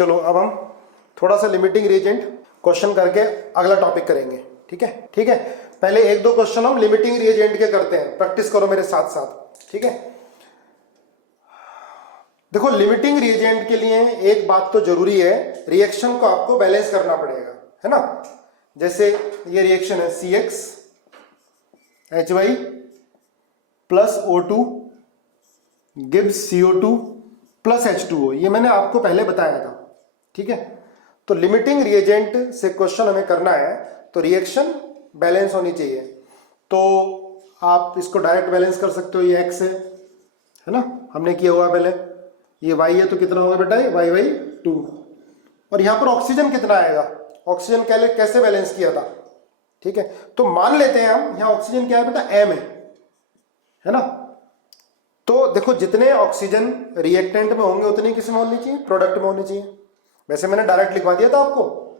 चलो अब हम थोड़ा सा लिमिटिंग रिएजेंट क्वेश्चन करके अगला टॉपिक करेंगे। ठीक है, ठीक है। पहले एक दो क्वेश्चन हम लिमिटिंग रिएजेंट के करते हैं, प्रैक्टिस करो मेरे साथ साथ। ठीक है, देखो लिमिटिंग रिएजेंट के लिए एक बात तो जरूरी है, रिएक्शन को आपको बैलेंस करना पड़ेगा, है ना। जैसे ये रिएक्शन है CxHy plus O2 gives CO2 plus H2O, ये मैंने आपको पहले बताया था। ठीक है, तो लिमिटिंग रिएजेंट से क्वेश्चन हमें करना है तो रिएक्शन बैलेंस होनी चाहिए। तो आप इसको डायरेक्ट बैलेंस कर सकते हो, ये x है ना, हमने किया हुआ पहले। ये y है तो कितना होगा बेटा, ये y/2। और यहाँ पर ऑक्सीजन कितना आएगा, ऑक्सीजन कैसे बैलेंस किया था। ठीक है, तो मान लेते हैं हम यहाँ ऑक्सीजन क्या है बेटा, m है ना। तो देखो जितने ऑक्सीजन रिएक्टेंट में होंगे उतनी किस में होनी चाहिए, प्रोडक्ट में होनी चाहिए। वैसे मैंने डायरेक्ट लिखवा दिया था आपको,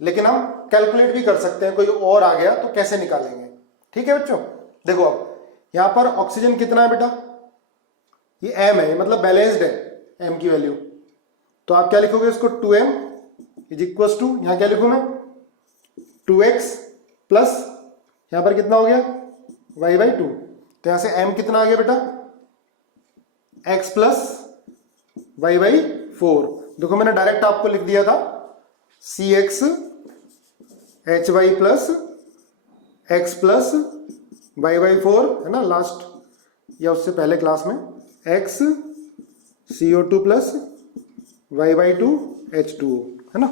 लेकिन हम कैलकुलेट भी कर सकते हैं, कोई और आ गया तो कैसे निकालेंगे। ठीक है बच्चों, देखो अब यहाँ पर ऑक्सीजन कितना है बेटा, ये m है, मतलब बैलेंस्ड है m की वैल्यू। तो आप क्या लिखोगे इसको, 2m इज इक्वल टू, यहाँ क्या लिखूं मैं, 2x प्लस यहाँ पर कितना हो गया y/2। तो यहाँ से m कितना आ गया बेटा, x प्लस y/4। देखो मैंने डायरेक्ट आपको लिख दिया था CxHy plus x plus y/4, है ना, लास्ट या उससे पहले क्लास में, x CO2 plus y/2 H2O, है ना।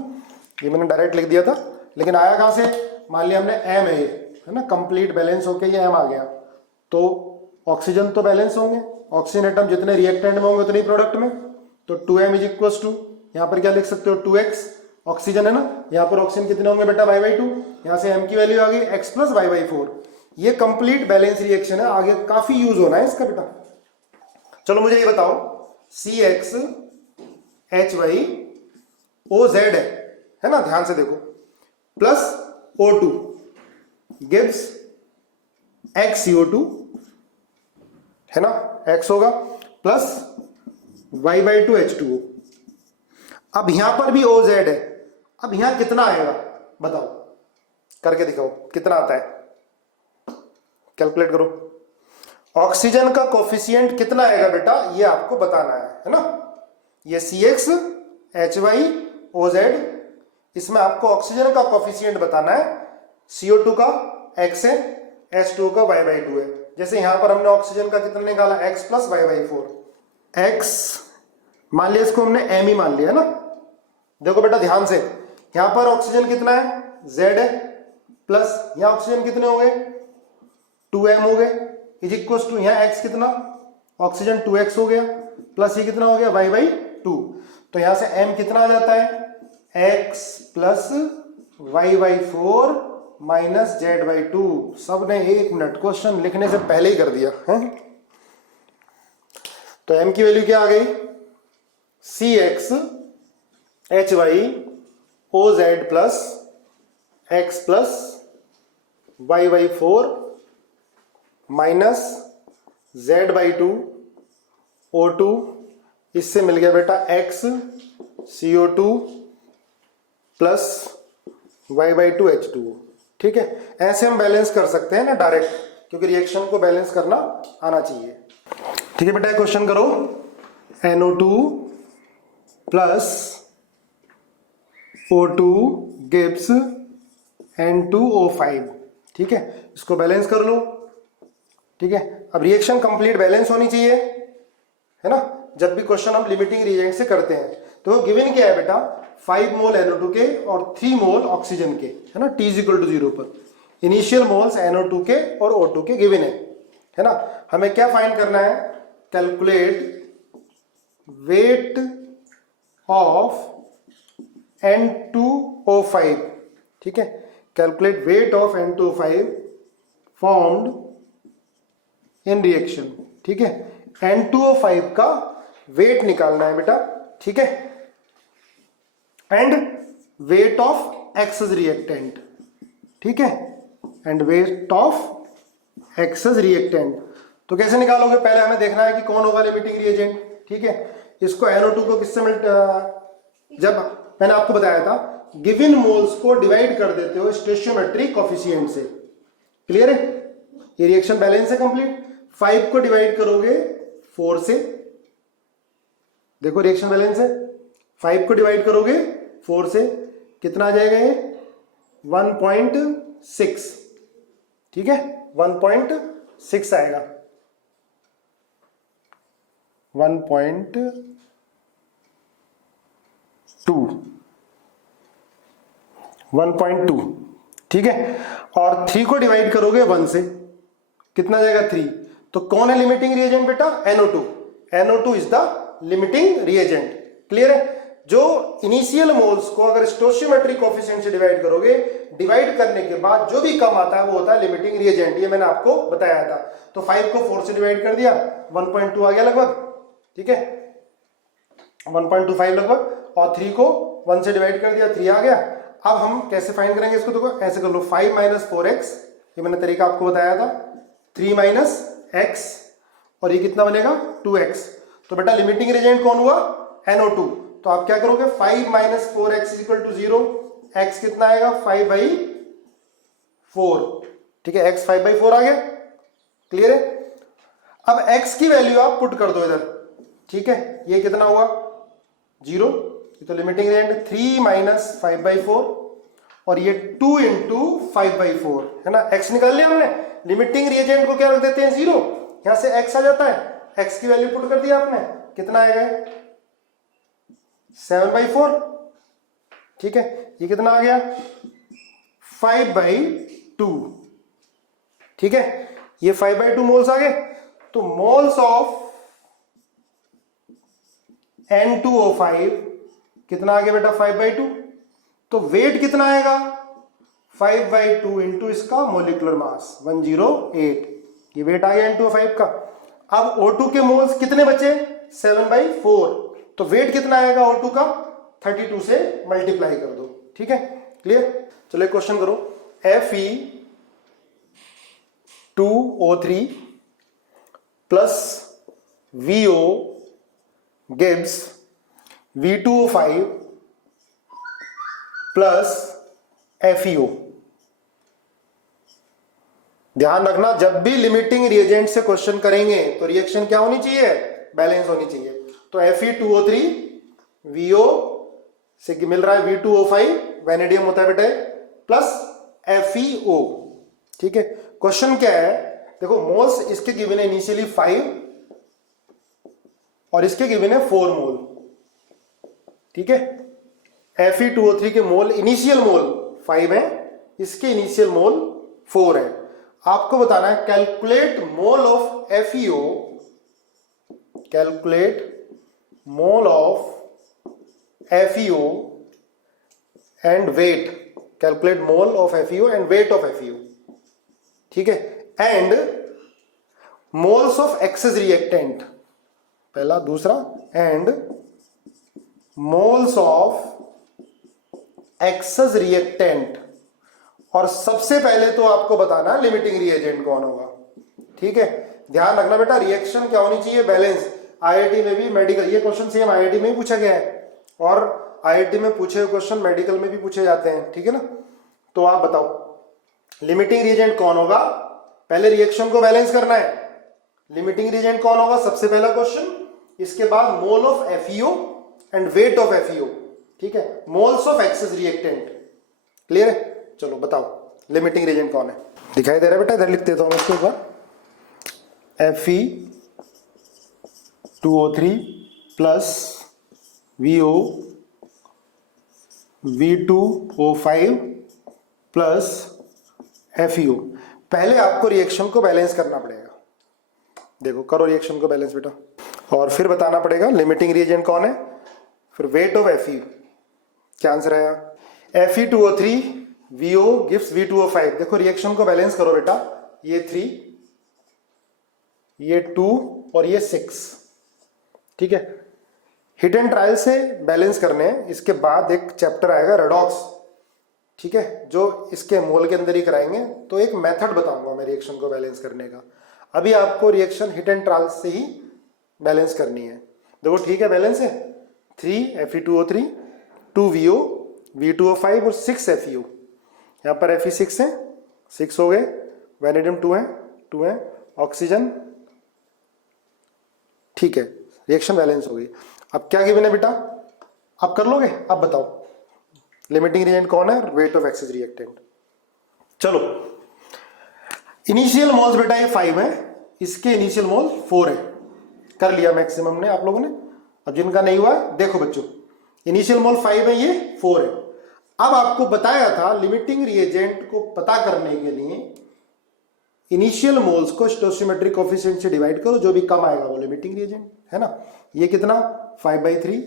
ये मैंने डायरेक्ट लिख दिया था, लेकिन आया कहाँ से, मान लिया हमने m है ना, कंप्लीट बैलेंस होके ये m आ गया। तो ऑक्सीजन तो बैलेंस होंगे, ऑक्सीजन एटम जितने रिएक्टेंट में होंगे उतनी प्रोडक्ट में। तो 2m इज इक्वल टू, यहाँ पर क्या लिख सकते हो, 2x, ऑक्सीजन है ना, यहाँ पर ऑक्सीजन कितने होंगे बेटा, y/2। यहाँ से m की वैल्यू आ गई x प्लस y/4। ये कंप्लीट बैलेंस रिएक्शन है, आगे काफी यूज होना है इसका बेटा। चलो मुझे ये बताओ, CxHyOZ है ना, ध्यान से देखो, प्लस O2 गिव्स XCO2, है ना, x होगा, प्लस y/2 H2O। अब यहां पर भी OZ है, अब यहां कितना आएगा बताओ, करके दिखाओ कितना आता है, कैलकुलेट करो। ऑक्सीजन का कोफिशिएंट कितना आएगा बेटा, ये आपको बताना है ना। ये CxHyOZ, इसमें आपको ऑक्सीजन का कोफिशिएंट बताना है, CO2 का x है, H2O का y/2 है। जैसे यहां पर हमने ऑक्सीजन का कितना निकाला, x प्लस y/4। x मान लिया, इसको हमने m ही मान लिया है ना। देखो बेटा ध्यान से, यहां पर ऑक्सीजन कितना है, Z है, प्लस यहां ऑक्सीजन कितने हो गए, 2m हो गए, इज इक्वल टू यहाँ x कितना, ऑक्सीजन 2x हो गया, प्लस ये कितना हो गया y/2। तो यहां से m कितना आ जाता है, x plus y/4 minus z/2। सब ने 1 मिनट क्वेश्चन लिखने से पहले ही कर दिया है। तो m की वैल्यू क्या आ गई, CxHyOZ plus x plus y/4 minus z/2 O2, इससे मिल गया बेटा x CO2 plus y/2 H2O। ठीक है, ऐसे हम बैलेंस कर सकते हैं ना डायरेक्ट, क्योंकि रिएक्शन को बैलेंस करना आना चाहिए। ठीक है बेटा, क्वेश्चन करो, NO2 plus O2 gives N2O5। ठीक है, इसको बैलेंस कर लो। ठीक है, अब रिएक्शन कंप्लीट बैलेंस होनी चाहिए, है ना, जब भी क्वेश्चन हम लिमिटिंग रिएजेंट से करते हैं। तो गिवन क्या है बेटा, 5 मोल NO2 के और 3 मोल ऑक्सीजन के, है ना, T = 0 पर। इनिशियल मोल्स NO2 के और O2 के गिवन है ना। हमें क्या फाइंड करना है, कैलकुलेट वेट ऑफ N2O5। ठीक है, calculate weight of N2O5 formed in reaction. ठीक है, N2O5 का वेट निकालना है बेटा। ठीक है, and weight of excess reactant. ठीक है, and weight of excess reactant. तो कैसे निकालोगे, पहले हमें देखना है कि कौन होगा लिमिटिंग रिएजेंट। ठीक है, इसको NO2 को किससे जब मैंने आपको बताया था गिवन मोल्स को डिवाइड कर देते हो स्टोइचियोमेट्रिक कोफिशिएंट से। क्लियर है? ये रिएक्शन बैलेंस है कंप्लीट। 5 को डिवाइड करोगे 4 से, देखो रिएक्शन बैलेंस है। 5 को डिवाइड करोगे 4 से, कितना आ जाएगा ये? 1.6। ठीक है, 1.6 आएगा। 1.2। ठीक है, और 3 को डिवाइड करोगे 1 से, कितना जाएगा? 3। तो कौन है लिमिटिंग रिएजेंट बेटा? NO2। NO2 is the limiting reagent. Clear है? जो इनिशियल मोल्स को अगर स्टोइचियोमेट्रिक कोएफिशिएंट से डिवाइड करोगे, डिवाइड करने के बाद जो भी कम आता है वो होता है लिमिटिंग रिएजेंट। ये मैंने आपको बताया था। तो 5 को 4 से डिवाइड कर दिया, 1.2 आ गया लगभग। ठीक है, 1.25 लगभग। और 3 को 1 से डिवाइड कर दिया, 3 आ गया। अब हम कैसे फाइंड करेंगे इसको? देखो ऐसे कर लो, 5 - 4x, ये मैंने तरीका आपको बताया था। 3 - x, और ये कितना बनेगा? 2x। तो बेटा लिमिटिंग रिएजेंट कौन हुआ? NO2। तो आप क्या करोगे? 5 - 4x = 0। x कितना आएगा? 5/4। ठीक है, x 5/4 आ गया। क्लियर है? अब x की वैल्यू आप पुट कर दो इधर। ठीक है, ये कितना हुआ? 0। ये तो लिमिटिंग रिएजेंट। 3 - 5/4, और ये 2 × 5/4 है ना। x निकाल लिया हमने। लिमिटिंग रिएजेंट को क्या रख देते हैं? 0। यहां से x आ जाता है, x की वैल्यू पुट कर दिया आपने, कितना आएगा? 7/4। ठीक है, ये कितना आ गया? 5/2। ठीक है, ये 5/2 मोल्स आ गए। तो मोल्स ऑफ N2O5 कितना आ गया बेटा? 5/2। तो वेट कितना आएगा? 5/2 इंटू इसका मोलिकुलर मास 108। ये वेट आ गया N2O5 का। अब O2 के मोल्स कितने बचे? 7/4। तो वेट कितना आएगा O2 का? 32 से मल्टीप्लाई कर दो। ठीक है, क्लियर? चलो एक क्वेश्चन करो। Fe2O3 plus VO gives V2O5 plus FeO। ध्यान रखना, जब भी लिमिटिंग रिएजेंट से क्वेश्चन करेंगे तो रिएक्शन क्या होनी चाहिए? बैलेंस होनी चाहिए। तो Fe2O3 VO से मिल रहा है V2O5, वैनेडियम होता है बेटा, प्लस FeO। ठीक है, क्वेश्चन क्या है? देखो मोल्स इसके गिवन है इनिशियली 5, और इसके गिवन है 4 मोल। ठीक है, Fe2O3 के मोल, इनिशियल मोल 5 है, इसके इनिशियल मोल 4 है। आपको बताना है calculate mole of FeO, calculate mole of FeO and weight, calculate mole of FeO and weight of FeO। ठीक है, and moles of excess reactant, पहला। दूसरा, and moles of excess reactant. और सबसे पहले तो आपको बताना लिमिटिंग रिएजेंट कौन होगा। ठीक है, ध्यान रखना बेटा, रिएक्शन क्या होनी चाहिए? बैलेंस। IIT में भी, मेडिकल, ये क्वेश्चन सेम IIT में ही पूछा गया है, और IIT में पूछे हुए क्वेश्चन मेडिकल में भी पूछे जाते हैं। ठीक है ना? तो आप बताओ लिमिटिंग रिएजेंट कौन होगा? पहले रिएक्शन को बैलेंस करना है। लिमिटिंग रिएजेंट कौन होगा? सबसे पहला क्वेश्चन। इसके बाद mole of FeO and weight of FeO। ठीक है, moles of excess reactant. Clear है? चलो बताओ लिमिटिंग रिएजेंट कौन है? दिखाई दे रहा है बेटा? इधर लिख देता हूं इसको एक बार। Fe2O3 plus VO V2O5 plus FeO। पहले आपको रिएक्शन को बैलेंस करना पड़ेगा। देखो करो रिएक्शन को बैलेंस बेटा, और फिर बताना पड़ेगा लिमिटिंग रिएजेंट कौन है, फिर वेट ऑफ FeO। क्या आंसर आया? Fe2O3 VO gives V2O5। देखो रिएक्शन को बैलेंस करो बेटा, ये 3, ये 2 और ये 6। ठीक है, हिट एंड ट्रायल से बैलेंस करने हैं। इसके बाद एक चैप्टर आएगा रेडॉक्स, ठीक है, जो इसके मोल के अंदर ही कराएंगे। तो एक मेथड बताऊंगा मैं रिएक्शन को बैलेंस करने का। अभी आपको रिएक्शन हिट एंड ट्रायल से ही बैलेंस करनी है। देखो ठीक है, बैलेंस है 3 Fe2O3 2VO, V2O5 और 6FeO। यहाँ पर Fe6 है, 6 हो गए, वैनेडियम 2 है, ऑक्सीजन, ठीक है, रिएक्शन बैलेंस हो गई। अब क्या गिवन है बेटा, आप कर लोगे? आप बताओ लिमिटिंग रिएजेंट कौन है, वेट ऑफ एक्सिस रिएक्टेंट। चलो इनिशियल मोल्स बेटा ये 5 है, इसके इनिशियल मोल 4 है, कर लिया मैक्सिमम ने आप लोगों ने। अब जिनका नहीं हुआ देखो बच्चों, इनिशियल मोल 5 है, ये 4 है। अब आपको बताया था लिमिटिंग रिएजेंट को पता करने के लिए इनिशियल मोल्स को स्टोइचियोमेट्रिक कोएफिशिएंट से डिवाइड करो, जो भी कम आएगा वो लिमिटिंग रिएजेंट है ना। ये कितना 5/3,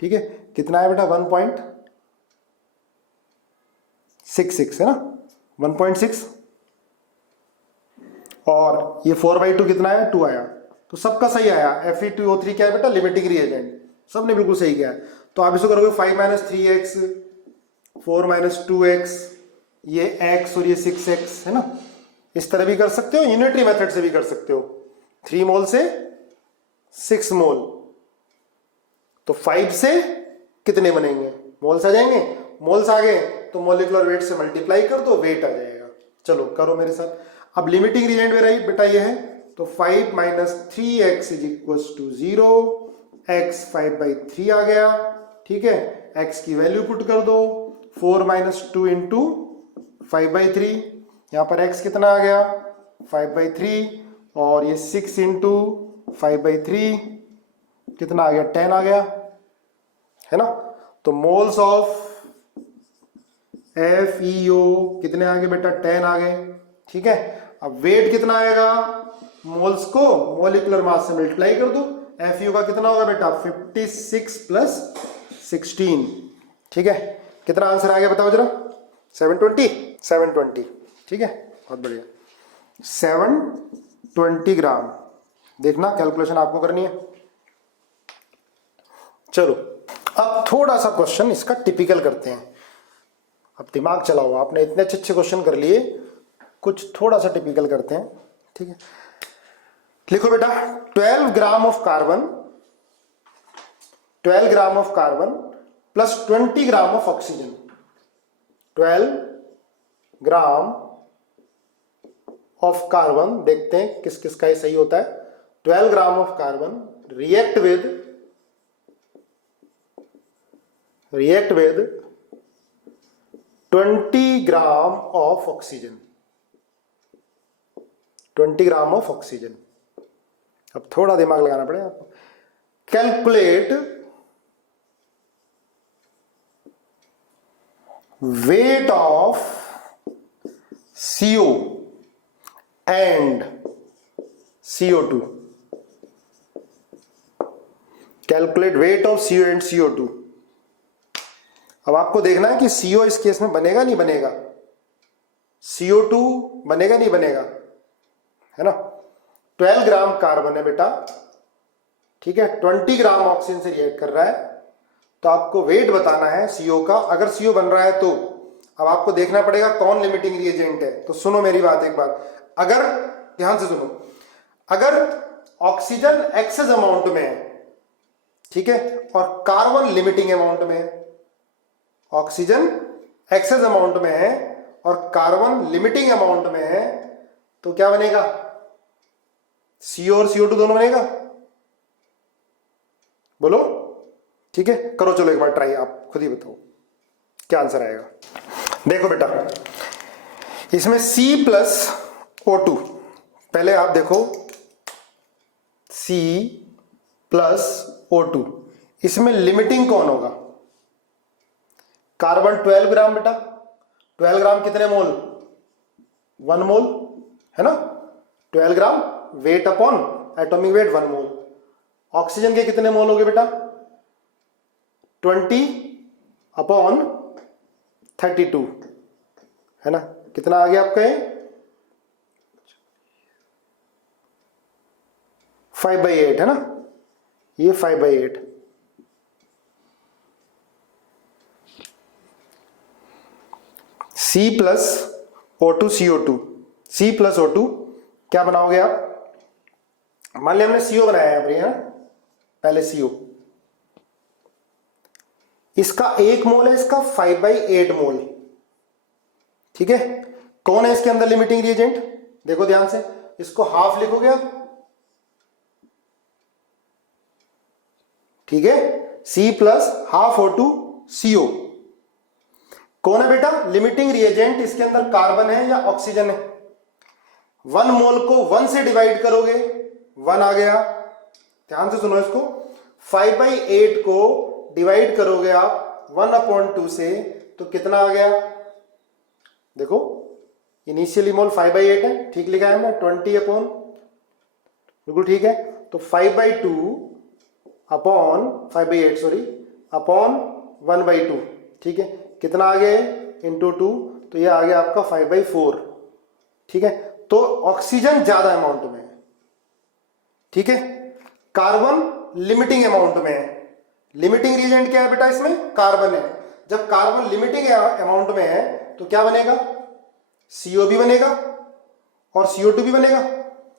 ठीक है, कितना है बेटा 1.66 है ना, 1.6, और ये 4/2 कितना है 2 आया, तो सबका सही आया। Fe2O3 क्या है बेटा, लिमिटिंग रिएजेंट, सबने बिल्कुल सही किया है। तो आप इसको करोगे 5 - 3x, 4 - 2x, ये x और ये 6x है ना, इस तरह भी कर सकते हो, यूनिटरी मेथड से भी कर सकते हो। 3 मोल से 6 मोल, तो 5 से कितने बनेंगे, मोल्स आ जाएंगे। मोल्स आ गए तो मोलिकुलर वेट से मल्टीप्लाई कर दो, वेट आ जाएगा। चलो करो मेरे साथ। अब लिमिटिंग रिएजेंट मेरा बेटा ये है, तो 5 - 3x = 0, x 5/3 आ गया, ठीक है, x की वैल्यू पुट कर दो, 4 - 2 × 5/3, यहां पर x कितना आ गया 5/3, और ये 6 × 5/3 कितना आ गया 10 आ गया, है ना। तो मोल्स ऑफ FeO कितने आ गए बेटा 10 आ गए, ठीक है। अब वेट कितना आएगा, मोल्स को मोलिकुलर मास से मल्टीप्लाई कर दो, FeO का कितना होगा बेटा 56 + 16, ठीक है। कितना आंसर आ गया बताओ जरा, 720, ठीक है, बहुत बढ़िया, 720 ग्राम। देखना कैलकुलेशन आपको करनी है। चलो अब थोड़ा सा क्वेश्चन इसका टिपिकल करते हैं। अब दिमाग चलाओ, आपने इतने अच्छे अच्छे क्वेश्चन कर लिए, कुछ थोड़ा सा टिपिकल करते हैं, ठीक है। लिखो बेटा 12 gram of carbon, 12 gram of carbon plus 20 gram of oxygen, 12 gram of carbon, देखते हैं किस किस का ये सही होता है। 12 gram of carbon react with 20 gram of oxygen, 20 gram of oxygen. अब थोड़ा दिमाग लगाना पड़ेगा आपको। Calculate weight of CO and CO2, calculate weight of CO and CO2। अब आपको देखना है कि CO इस केस में बनेगा नहीं बनेगा, CO2 बनेगा नहीं बनेगा, है ना। 12 ग्राम कार्बन है बेटा, ठीक है, 20 ग्राम ऑक्सीजन से रिएक्ट कर रहा है, तो आपको वेट बताना है CO का। अगर CO बन रहा है तो अब आपको देखना पड़ेगा कौन लिमिटिंग रिएजेंट है। तो सुनो मेरी बात एक बार, अगर ध्यान से सुनो, अगर ऑक्सीजन एक्सेस अमाउंट में है, ठीक है, और कार्बन लिमिटिंग अमाउंट में है, ऑक्सीजन एक्सेस अमाउंट में है और कार्बन लिमिटिंग अमाउंट में है, तो क्या बनेगा, CO और CO2 दोनों बनेगा, बोलो, ठीक है। करो चलो एक बार ट्राई, आप खुद ही बताओ क्या आंसर आएगा। देखो बेटा इसमें C+O2, पहले आप देखो C+O2, इसमें लिमिटिंग कौन होगा, कार्बन 12 ग्राम बेटा, 12 ग्राम कितने मोल, 1 मोल, है ना, 12 gram weight upon atomic weight 1 मोल। ऑक्सीजन के कितने मोल हो गए बेटा 20/32, है ना, कितना आ गया आपका ये 5/8, है ना, ये 5/8। C+O2 CO2, C+O2 क्या बनाओगे आप, मान लिया हमने CO बनाया है, पहले CO, इसका 1 मोल है, इसका 5/8 मोल। ठीक है, कौन है इसके अंदर लिमिटिंग रिएजेंट? देखो ध्यान से, इसको हाफ लिखोगे आप, ठीक है, C plus half O2 CO। कौन है बेटा लिमिटिंग रिएजेंट? इसके अंदर कार्बन है या ऑक्सीजन है? 1 मोल को 1 से डिवाइड करोगे 1 आ गया। ध्यान से सुनो इसको, 5/8 को डिवाइड करोगे आप 1/2 से तो कितना आ गया? देखो इनिशियली मोल 5/8 है, ठीक लिखा है ना, 20 बिल्कुल ठीक है। तो 5/8 सॉरी अपॉन 1/2, ठीक है, कितना आ गया इंटू 2, तो ये आ गया आपका 5/4। ठीक है, तो ऑक्सीजन ज्यादा अमाउंट में है, ठीक है, कार्बन लिमिटिंग अमाउंट में है। लिमिटिंग रिएजेंट क्या है बेटा? इसमें कार्बन है। जब कार्बन लिमिटिंग अमाउंट में है तो क्या बनेगा? CO भी बनेगा और CO2 भी बनेगा।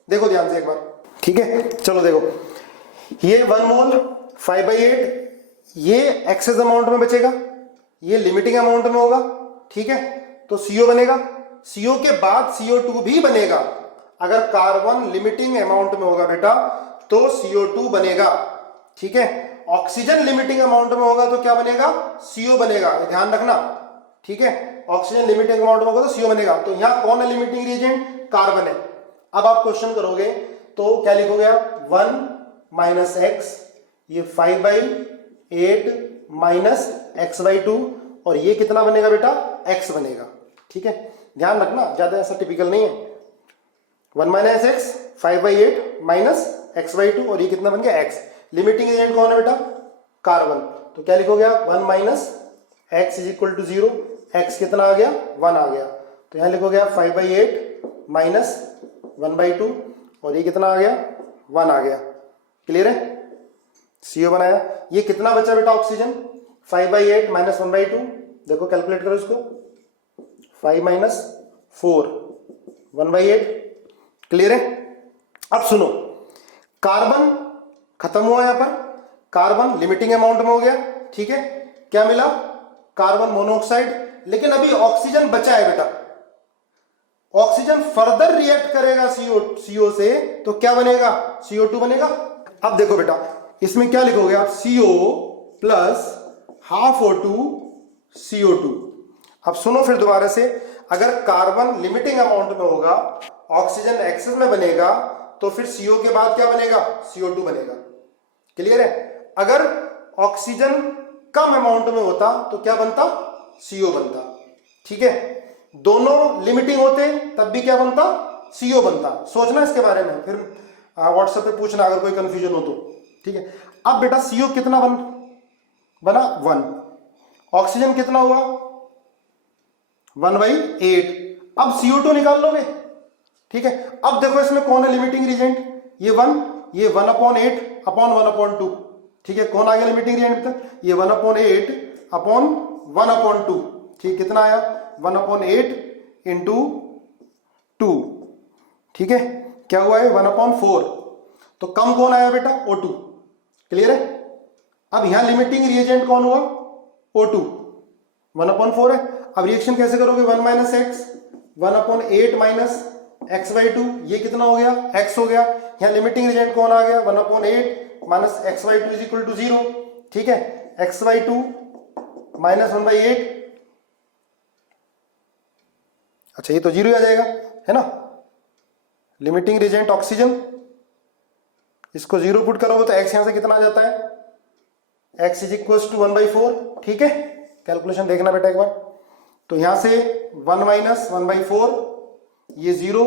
देखो ध्यान से एक बार, ठीक है, चलो देखो, ये 1 मोल 5/8 ये एक्सेस अमाउंट में बचेगा, ये लिमिटिंग अमाउंट में होगा, ठीक है, तो CO बनेगा। CO के बाद CO2 भी बनेगा। अगर कार्बन लिमिटिंग अमाउंट में होगा बेटा तो CO2 बनेगा, ठीक है। ऑक्सीजन लिमिटिंग अमाउंट में होगा तो क्या बनेगा? CO बनेगा, ध्यान रखना, ठीक है। ऑक्सीजन लिमिटिंग अमाउंट में होगा तो CO बनेगा। तो यहां कौन है लिमिटिंग रिएजेंट? कार्बन है। अब आप क्वेश्चन करोगे तो क्या लिखोगे आप? 1 माइनस एक्स, ये 5/8 माइनस x/2, और ये कितना बनेगा बेटा? x बनेगा, ठीक है। ध्यान रखना, ज्यादा ऐसा टिपिकल नहीं है। 1 माइनस एक्स, 5/8 माइनस x/2, और ये कितना बन गया? x। लिमिटिंग एजेंट कौन है बेटा? कार्बन। तो क्या लिखोगे आप? 1 minus X is equal to 0, X कितना आ गया? 1 आ गया। तो यहां लिखोगे आप 5/8 माइनस 1/2, और ये कितना आ गया? 1 आ गया। क्लियर है? CO बनाया। ये कितना बचा बेटा ऑक्सीजन? 5/8 माइनस 1/2, देखो कैलकुलेट करो इसको, 5 माइनस 4, 1/8। क्लियर है? अब सुनो, कार्बन खत्म हुआ, यहां पर कार्बन लिमिटिंग अमाउंट में हो गया, ठीक है। क्या मिला? Carbon monoxide. लेकिन अभी ऑक्सीजन बचा है बेटा, ऑक्सीजन फर्दर रिएक्ट करेगा CO से, तो क्या बनेगा? CO2 बनेगा। अब देखो बेटा, इसमें क्या लिखोगे आप? CO plus half O2 CO2। अब सुनो फिर दोबारा से, अगर कार्बन लिमिटिंग अमाउंट में होगा, ऑक्सीजन एक्सेस में बनेगा, तो फिर CO के बाद क्या बनेगा? CO2 बनेगा। क्लियर है? अगर ऑक्सीजन कम अमाउंट में होता तो क्या बनता? CO बनता, ठीक है। दोनों लिमिटिंग होते तब भी क्या बनता? CO बनता। सोचना इसके बारे में, फिर व्हाट्सएप पे पूछना अगर कोई कंफ्यूजन हो तो, ठीक है। अब बेटा CO कितना बना? 1। ऑक्सीजन कितना हुआ? 1/8। अब CO2 निकाल लोगे, ठीक है। अब देखो इसमें कौन है लिमिटिंग रिएजेंट? ये 1/8 अपॉन 1/2, ठीक है। कौन आ गया लिमिटिंग रिएजेंट तक? ये 1/8 अपॉन 1/2, ठीक, कितना आया? 1/8 इंटू 2, ठीक है। क्या हुआ है? 1/4। तो कम कौन आया बेटा? O2। क्लियर है? अब यहां लिमिटिंग रिएजेंट कौन हुआ? O2। 1/4 है। अब रिएक्शन कैसे करोगे? 1 माइनस एक्स, 1/8 माइनस x/2, ये कितना हो गया? x हो गया। यहां लिमिटिंग रिएजेंट कौन आ गया? 1/8 minus x/2 is equal to 0, ठीक है। x/2 माइनस 1/8, अच्छा ये तो 0 आ जाएगा, है ना। लिमिटिंग रिएजेंट ऑक्सीजन, इसको 0 पुट करोगे तो x यहां से कितना आ जाता है? x इज इक्वल टू 1/4, ठीक है। कैलकुलेशन देखना बेटा एक बार। तो यहां से 1 माइनस 1/4, ये 0,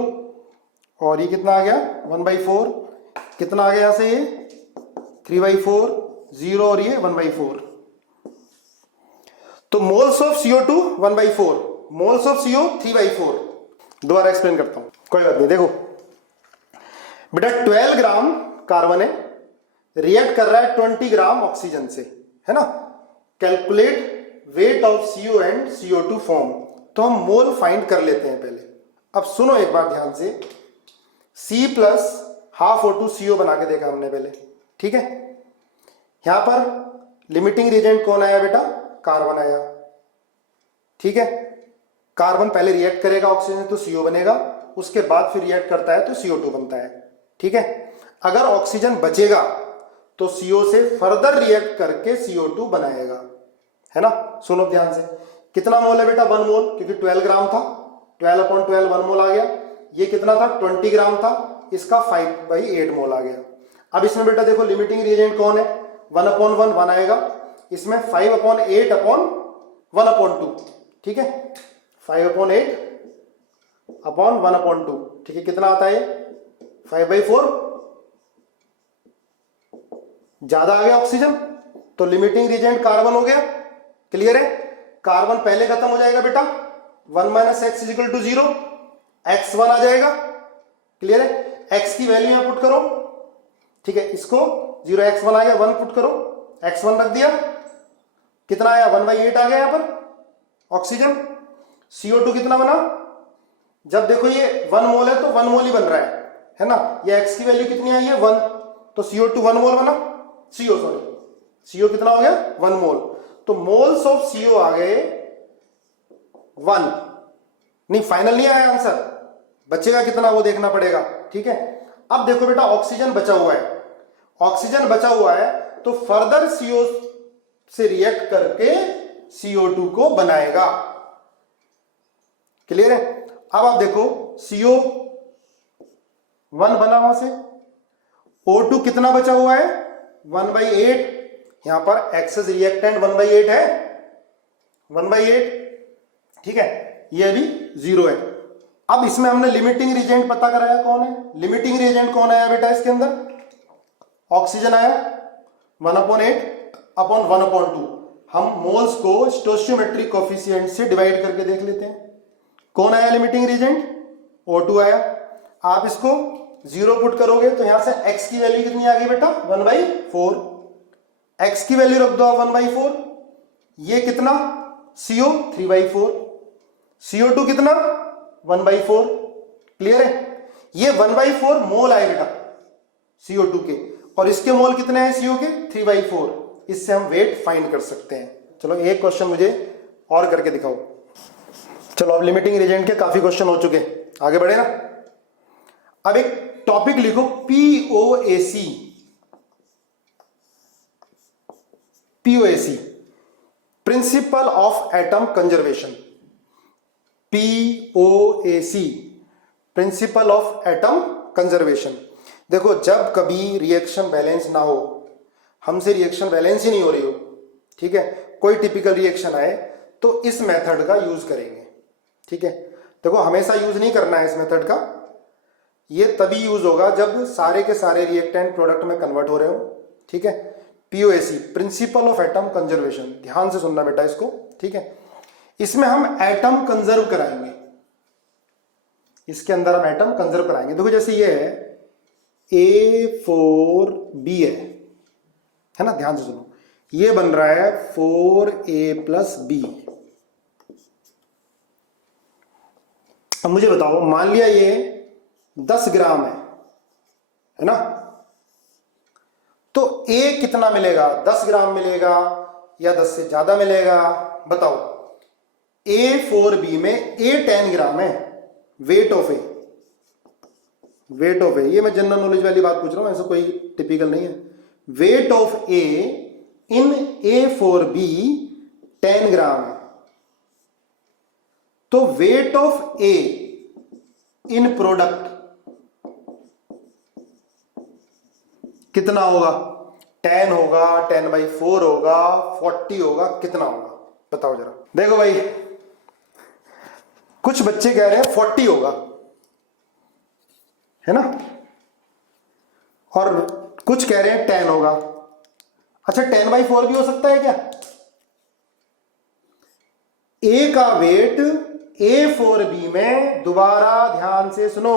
और ये कितना आ गया? 1/4, कितना आ गया यहां से? ये 3/4, 0 और ये 1/4। तो moles of CO2 1/4, moles of CO 3/4। दोबारा एक्सप्लेन करता हूं, कोई बात नहीं। देखो बेटा 12 ग्राम कार्बन है, रिएक्ट कर रहा है 20 ग्राम ऑक्सीजन से, है ना। Calculate weight of CO and CO2 form. तो हम मोल फाइंड कर लेते हैं पहले। अब सुनो एक बार ध्यान से, C plus half O2 CO बना के देखा हमने पहले, ठीक है। यहां पर लिमिटिंग रिएजेंट कौन आया बेटा? कार्बन आया, ठीक है। कार्बन पहले रिएक्ट करेगा ऑक्सीजन तो CO बनेगा, उसके बाद फिर रिएक्ट करता है तो CO2 बनता है, ठीक है। अगर ऑक्सीजन बचेगा तो CO से फर्दर रिएक्ट करके CO2 बनाएगा, है ना। सुनो ध्यान से, कितना मोल है बेटा 1 मोल, क्योंकि 12 ग्राम था, 12/12 1 मोल आ गया। ये कितना था 20 ग्राम था, इसका 5/8 मोल आ गया। अब इसमें बेटा देखो लिमिटिंग रिएजेंट कौन है, 1/1 1 आएगा, इसमें 5/8/1/2, ठीक है। 5/8/1/2, ठीक है। कितना आता है 5/4, ज्यादा आ गया ऑक्सीजन, तो लिमिटिंग रिएजेंट कार्बन हो गया, क्लियर है। कार्बन पहले खत्म हो जाएगा बेटा, 1 - x = 0, x1 आ जाएगा, क्लियर है। x की वैल्यू यहां पुट करो, ठीक है। इसको 0 x1 आ गया, 1 पुट करो, x1 रख दिया, कितना आया 1/8 आ गया यहां पर ऑक्सीजन। CO2 कितना बना, जब देखो ये 1 मोल है तो 1 मोल ही बन रहा है ना। ये x की वैल्यू कितनी आई है 1, तो CO2 1 मोल बना, CO कितना हो गया 1 मोल, तो मोल्स ऑफ CO आ गए 1। नहीं फाइनल नहीं आया आंसर, बचेगा कितना वो देखना पड़ेगा, ठीक है। अब देखो बेटा ऑक्सीजन बचा हुआ है, ऑक्सीजन बचा हुआ है तो फर्दर CO से रिएक्ट करके CO2 को बनाएगा, क्लियर है। अब आप देखो CO1 बना वहां से, O2 कितना बचा हुआ है 1/8, यहां पर एक्सेस रिएक्टेंट 1/8 है, 1/8, ठीक है। ये अभी 0 है। अब इसमें हमने लिमिटिंग रिएजेंट पता कराया कौन है, लिमिटिंग रिएजेंट कौन आया बेटा इसके अंदर, ऑक्सीजन आया 1/8/1/2। हम मोल्स को स्टोइचियोमेट्रिक कोफिशिएंट से डिवाइड करके देख लेते हैं। कौन आया लिमिटिंग रिएजेंट, O2 आया। आप इसको 0 पुट करोगे तो यहां से x की वैल्यू कितनी आ गई बेटा 1/4, x की वैल्यू रख दो आप 1/4, ये कितना CO 3/4, CO2 कितना 1/4, क्लियर है। ये 1/4 मोल आए बेटा CO2 के, और इसके मोल कितने हैं CO के 3/4, इससे हम वेट फाइंड कर सकते हैं। चलो एक क्वेश्चन मुझे और करके दिखाओ। चलो अब लिमिटिंग रिएजेंट के काफी क्वेश्चन हो चुके, आगे बढ़े ना। अब एक टॉपिक लिखो POAC, POAC principle of atom conservation, POAC principle of atom conservation. देखो जब कभी रिएक्शन बैलेंस ना हो, हमसे रिएक्शन बैलेंस ही नहीं हो रही हो, ठीक है, कोई टिपिकल रिएक्शन आए तो इस मेथड का यूज करेंगे, ठीक है। देखो हमेशा यूज नहीं करना है इस मेथड का, ये तभी यूज होगा जब सारे के सारे रिएक्टेंट प्रोडक्ट में कन्वर्ट हो रहे हो, ठीक है। POAC principle of atom conservation, ध्यान से सुनना बेटा इसको, ठीक है। इसमें हम एटम कंजर्व कराएंगे, इसके अंदर हम एटम कंजर्व कराएंगे। देखो जैसे ये है A4B है ना, ध्यान से सुनो, ये बन रहा है 4A+B। अब मुझे बताओ, मान लिया ये 10 ग्राम है ना, तो A कितना मिलेगा 10 ग्राम मिलेगा या 10 से ज्यादा मिलेगा, बताओ। A4B में A 10 ग्राम है, weight of A, weight of A, ये मैं जनरल नॉलेज वाली बात पूछ रहा हूं, ऐसा कोई टिपिकल नहीं है। Weight of A in A4B 10 ग्राम है, तो weight of A in product कितना होगा, 10 होगा, 10/4 होगा, 40 होगा, कितना होगा बताओ जरा। देखो भाई कुछ बच्चे कह रहे हैं 40 होगा, है ना, और कुछ कह रहे हैं 10 होगा। अच्छा 10/4 भी हो सकता है क्या, A का वेट A4B में, दोबारा ध्यान से सुनो,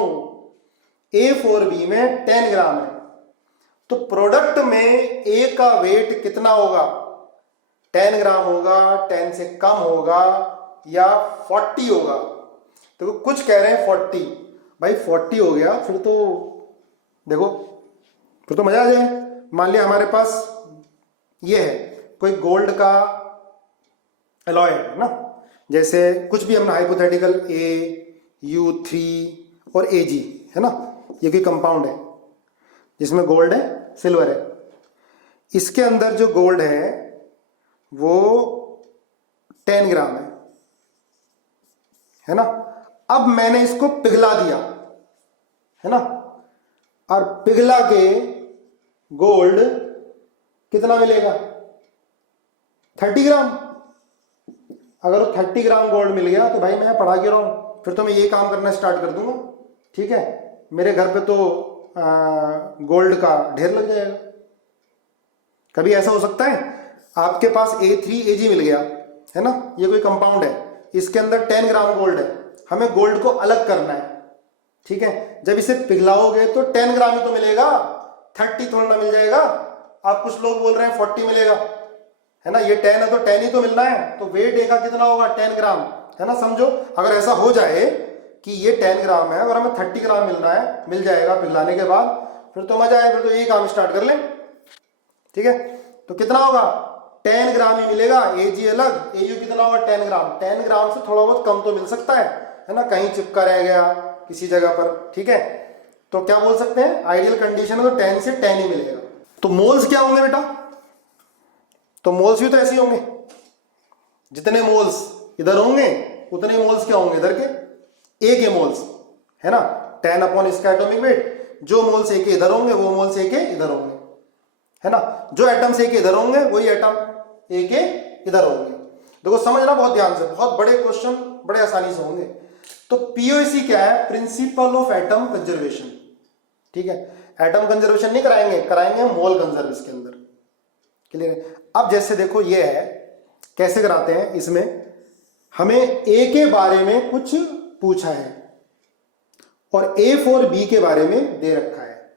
A4B में 10 ग्राम है, तो प्रोडक्ट में A का वेट कितना होगा, 10 ग्राम होगा, 10 से कम होगा या 40 होगा। तो कुछ कह रहे हैं 40, भाई 40 हो गया फिर तो देखो, फिर तो मजा आ जाए। मान लिया हमारे पास ये है कोई गोल्ड का एलॉय है ना, जैसे कुछ भी हमने हाइपोथेटिकल AU3 और AG है ना, ये कोई कंपाउंड है जिसमें गोल्ड है, सिल्वर है। इसके अंदर जो गोल्ड है वो 10 ग्राम है ना। अब मैंने इसको पिघला दिया है ना, और पिघला के गोल्ड कितना मिलेगा, 30 ग्राम। अगर 30 ग्राम गोल्ड मिल गया तो भाई मैं पढ़ा के रहा हूं, फिर तो मैं ये काम करना स्टार्ट कर दूंगा। ठीक है, मेरे घर पे तो गोल्ड का ढेर लग जाएगा। कभी ऐसा हो सकता है आपके पास A3AG मिल गया है ना, ये कोई कंपाउंड है, इसके अंदर 10 ग्राम गोल्ड है, हमें गोल्ड को अलग करना है। ठीक है, जब इसे पिघलाओगे तो 10 ग्राम ही तो मिलेगा, 30 थोड़ा ना मिल जाएगा। आप कुछ लोग बोल रहे हैं 40 मिलेगा है ना, ये 10 है तो 10 ही तो मिलना है, तो वेट का कितना होगा 10 ग्राम है ना। समझो अगर ऐसा हो जाए कि ये 10 ग्राम है और हमें 30 ग्राम मिल जाएगा पिघलाने के बाद, फिर तो मजा आए, फिर तो यही काम स्टार्ट कर लें। ठीक है, तो कितना होगा 10 ग्राम ही मिलेगा, AG अलग, AU कितना होगा 10 ग्राम। 10 ग्राम से थोड़ा बहुत कम तो मिल सकता है ना, कहीं चिपका रह गया किसी जगह पर। ठीक है, तो क्या बोल सकते हैं, आइडियल कंडीशन है तो 10 से 10 ही मिलेगा। तो मोल्स क्या होंगे बेटा, तो मोल्स भी तो ऐसे ही होंगे, जितने मोल्स इधर होंगे उतने मोल्स क्या होंगे इधर के, A के मोल्स है ना, 10 अपॉन इसका एटॉमिक वेट, जो मोल्स A के इधर होंगे वो मोल्स A के इधर होंगे है ना, जो एटम्स A के इधर होंगे वही एटम A के इधर होंगे। देखो समझना बहुत ध्यान से, बहुत बड़े क्वेश्चन बड़े आसानी से होंगे। तो POC क्या है, प्रिंसिपल ऑफ एटम कंजर्वेशन। ठीक है, एटम कंजर्वेशन नहीं कराएंगे मोल कंजर्व इसके अंदर। क्लियर है। अब जैसे देखो ये है, कैसे कराते हैं, इसमें हमें A के बारे में कुछ पूछा है और A फॉर B के बारे में दे रखा है,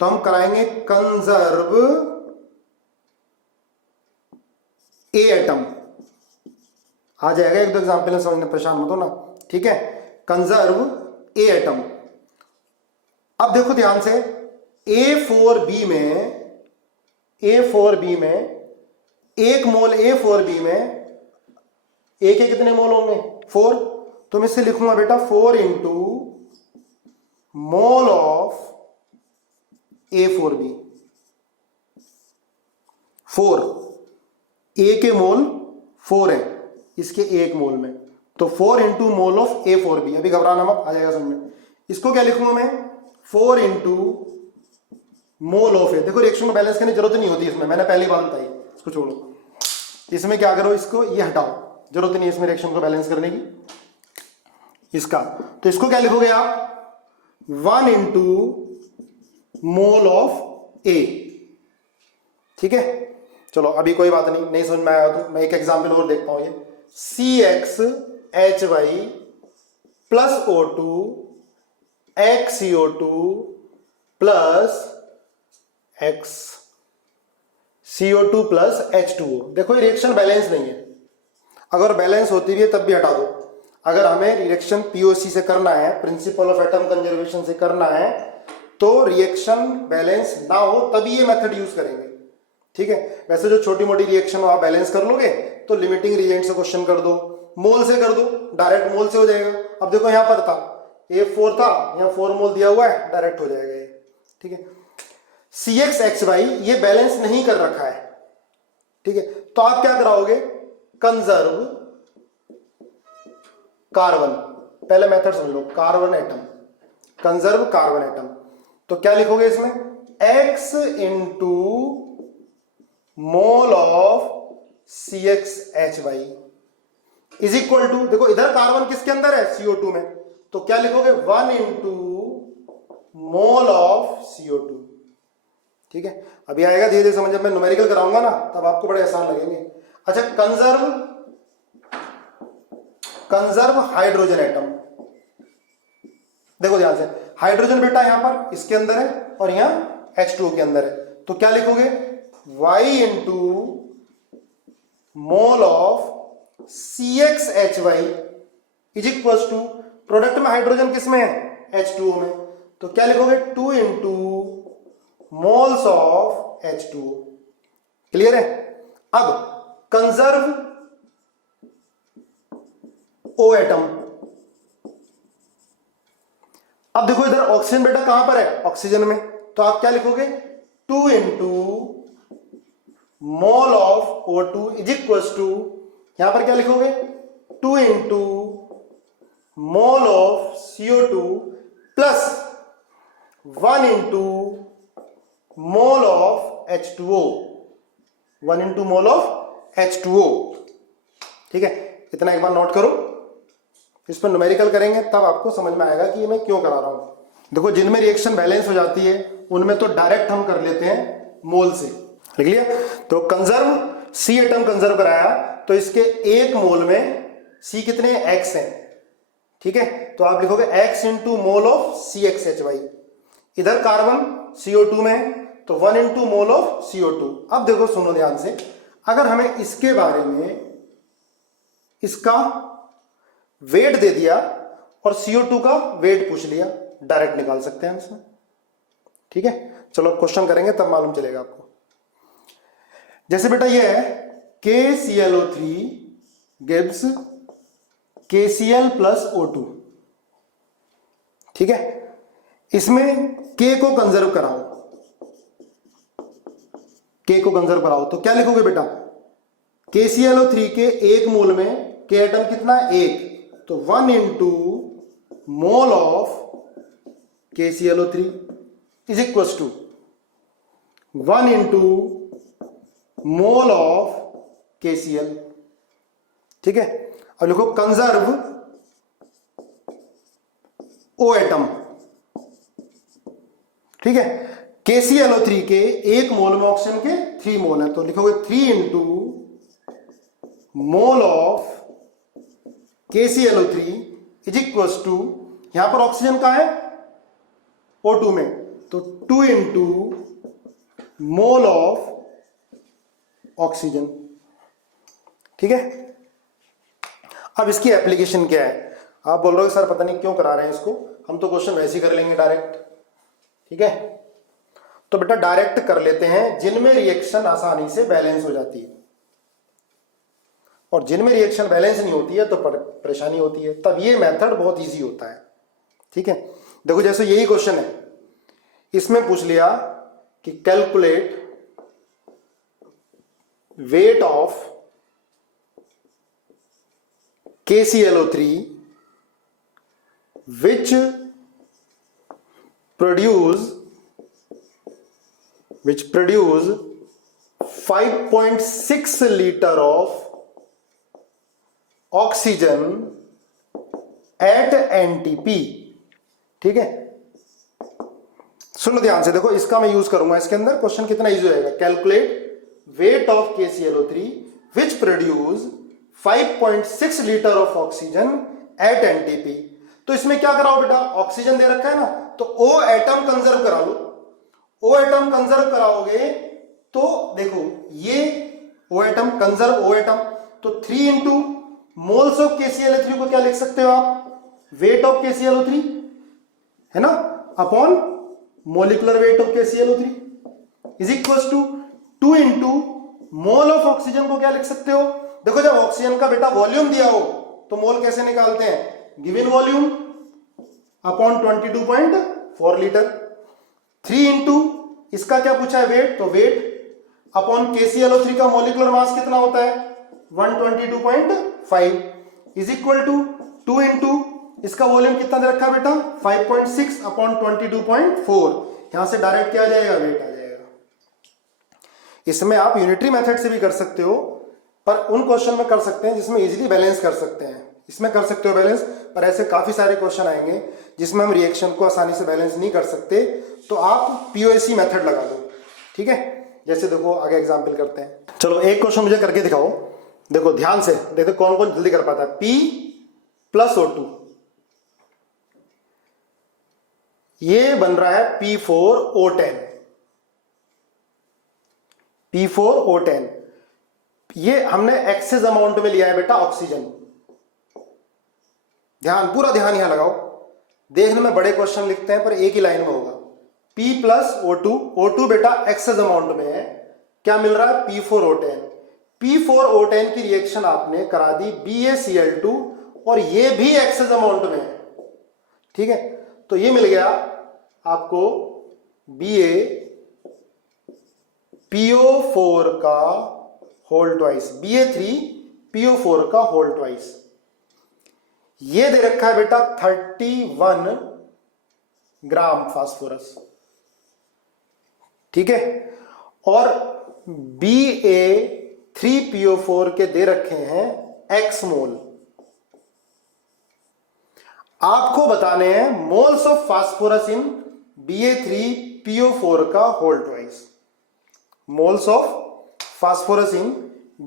तो हम कराएंगे कंजर्व A एटम। आ जाएगा एक दो एग्जाम्पल में, समझने परेशान मत हो ना। ठीक है, कंजर्व A एटम। अब देखो ध्यान से, A4B में एक मोल A4B में A के कितने मोल होंगे 4, तो मैं इससे लिखूंगा बेटा 4 into mole of A4B। 4 A के मोल 4 है इसके एक मोल में, तो 4 इंटू मोल ऑफ A4B। अभी घबराना मत, आ जाएगा समझ में। इसको क्या लिखूंगा मैं, 4 इंटू मोल ऑफ A। देखो रिएक्शन को बैलेंस करने की जरूरत नहीं होती इसमें, मैंने पहली बात बताई, इसको छोड़ो। इसमें क्या करो, इसको ये हटाओ, जरूरत नहीं है इसमें रिएक्शन को बैलेंस करने की इसका। तो इसको क्या लिखोगे आप, 1 इंटू मोल ऑफ A। ठीक है, चलो अभी कोई बात नहीं समझ में आया तो मैं एक एग्जांपल और देखता हूं। ये CXHY plus O2 XCO2 plus XCO2 plus H2O। देखो ये रिएक्शन बैलेंस नहीं है, अगर बैलेंस होती भी है तब भी हटा दो। अगर हमें रिएक्शन POC से करना है, प्रिंसिपल ऑफ एटम कंजर्वेशन से करना है, तो रिएक्शन बैलेंस ना हो तभी ये मेथड यूज करेंगे। ठीक है, वैसे जो छोटी मोटी रिएक्शन हो आप बैलेंस कर लोगे तो लिमिटिंग रिएजेंट से क्वेश्चन कर दो, मोल से कर दो, डायरेक्ट मोल से हो जाएगा। अब देखो यहां पर था A4 था, यहां 4 मोल दिया हुआ है, डायरेक्ट हो जाएगा ये। ठीक है, CXHY ये बैलेंस नहीं कर रखा है। ठीक है, तो आप क्या कराओगे, कंजर्व कार्बन। पहले मेथड समझ लो, carbon atom, conserve carbon atom. तो क्या लिखोगे इसमें, X into mole of CXHY is equal to, देखो इधर कार्बन किसके अंदर है, CO2 में, तो क्या लिखोगे 1 इंटू मोल ऑफ CO2। ठीक है, अभी आएगा धीरे धीरे समझ, जब मैं न्यूमेरिकल कराऊंगा ना तब आपको बड़े आसान लगेंगे। अच्छा, कंजर्व हाइड्रोजन एटम। देखो ध्यान से, हाइड्रोजन बेटा यहां पर इसके अंदर है और यहां H2O के अंदर है, तो क्या लिखोगे Y into mole of CXHY is equal to, product में हाइड्रोजन किसमें है, H2O में, तो क्या लिखोगे 2 into moles of H2O। Clear है। अब कंजर्व O एटम। अब देखो इधर ऑक्सीजन बेटा कहां पर है, ऑक्सीजन में, तो आप क्या लिखोगे 2 into mole of O2 is equal to, यहां पर क्या लिखोगे 2 into mole of CO2 plus 1 into mole of H2O, 1 into mole of H2O। ठीक है, इतना एक बार नोट करो, इस पर न्यूमेरिकल करेंगे तब आपको समझ में आएगा कि ये मैं क्यों करा रहा हूं। देखो जिनमें रिएक्शन बैलेंस हो जाती है उनमें तो डायरेक्ट हम कर लेते हैं मोल से, लिख लिया। तो कंजर्व सी एटम कंजर्व कराया तो इसके एक मोल में सी कितने एक्स हैं, ठीक है, तो आप लिखोगे x into mole of CXHY। इधर कार्बन CO2 में तो 1 इंटू मोल ऑफ CO2। अब देखो सुनो ध्यान से, अगर हमें इसके बारे में इसका वेट दे दिया और CO2 का वेट पूछ लिया, डायरेक्ट निकाल सकते हैं इसमें। ठीक है, चलो अब क्वेश्चन करेंगे तब मालूम चलेगा आपको। जैसे बेटा ये है KClO3 gives KCl plus O2, ठीक है, इसमें K को कंजर्व कराओ, K को कंजर्व कराओ तो क्या लिखोगे बेटा, KClO3 के एक मोल में K एटम कितना है, एक, तो 1 into mole of KClO3 is equal to 1 into mole of KCl। ठीक है, अब लिखो कंजर्व O एटम। ठीक है, KClO3 के एक मोल में ऑक्सीजन के 3 मोल है, तो लिखोगे 3 into mole of KClO3 is equal to, यहां पर ऑक्सीजन का है O2 में, तो 2 इंटू मोल ऑफ ऑक्सीजन। ठीक है, अब इसकी एप्लीकेशन क्या है, आप बोल रहे हो सर पता नहीं क्यों करा रहे हैं इसको, हम तो क्वेश्चन वैसे ही कर लेंगे डायरेक्ट। ठीक है, तो बेटा डायरेक्ट कर लेते हैं जिनमें रिएक्शन आसानी से बैलेंस हो जाती है, और जिनमें रिएक्शन बैलेंस नहीं होती है तो परेशानी होती है, तब ये मेथड बहुत इजी होता है। ठीक है, देखो जैसे यही क्वेश्चन है, इसमें पूछ लिया कि calculate weight of KClO3 which produce 5.6 liter of oxygen at NTP। ठीक है, सुनो ध्यान से, देखो इसका मैं यूज करूंगा इसके अंदर, क्वेश्चन कितना इजी होएगा, calculate weight of KClO3 which produce 5.6 litre of oxygen at NTP। तो इसमें क्या कराओ बेटा, ऑक्सीजन दे रखा है ना, तो O एटम कंजर्व करा लो, O एटम कंजर्व कराओगे तो देखो ये O atom conserve O atom, तो 3 इंटू मोल्स ऑफ KClO3 को क्या लिख सकते हो आप, वेट ऑफ KClO3 है ना, upon molecular weight of KClO3 is equal to 2 into mole of oxygen को क्या लिख सकते हो, देखो जब ऑक्सीजन का बेटा वॉल्यूम दिया हो तो मोल कैसे निकालते हैं, given volume upon 22.4 litre. 3 into इसका क्या पूछा है वेट, तो वेट अपॉन KClO3 का मोलिकुलर मास कितना होता है 122.5 इज इक्वल टू 2 इंटू इसका वॉल्यूम कितना दे रखा है बेटा 5.6 अपॉन 22.4, यहां से डायरेक्ट क्या आ जाएगा, वेट आ जाएगा। इसमें आप यूनिटरी मेथड से भी कर सकते हो, पर उन क्वेश्चन में कर सकते हैं जिसमें इजीली बैलेंस कर सकते हैं, इसमें कर सकते हो बैलेंस, पर ऐसे काफी सारे क्वेश्चन आएंगे जिसमें हम रिएक्शन को आसानी से बैलेंस नहीं कर सकते, तो आप POSC मेथड लगा दो। ठीक है, जैसे देखो आगे एग्जांपल करते हैं, चलो एक क्वेश्चन मुझे करके दिखाओ, देखो ध्यान से, देखो कौन कौन जल्दी कर पाता है। P प्लस O2, ये बन रहा है P4O10, P4O10, ये हमने एक्सेस अमाउंट में लिया है बेटा ऑक्सीजन, ध्यान पूरा ध्यान यहां लगाओ, देखने में बड़े क्वेश्चन लिखते हैं पर एक ही लाइन में होगा। P प्लस O2 बेटा एक्सेस अमाउंट में है, क्या मिल रहा है P4O10। P4O10 की रिएक्शन आपने करा दी BaCl2 और ये भी एक्सेस अमाउंट में है, ठीक है। तो ये मिल गया आपको BaPO4 का होल ट्वाइस, BA3PO4 का होल ट्वाइस। ये दे रखा है बेटा 31 ग्राम फास्फोरस, ठीक है। और BA3PO4 के दे रखे हैं x मोल। आपको बताने हैं moles of phosphorus in BA3PO4 का whole twice. Moles of phosphorus in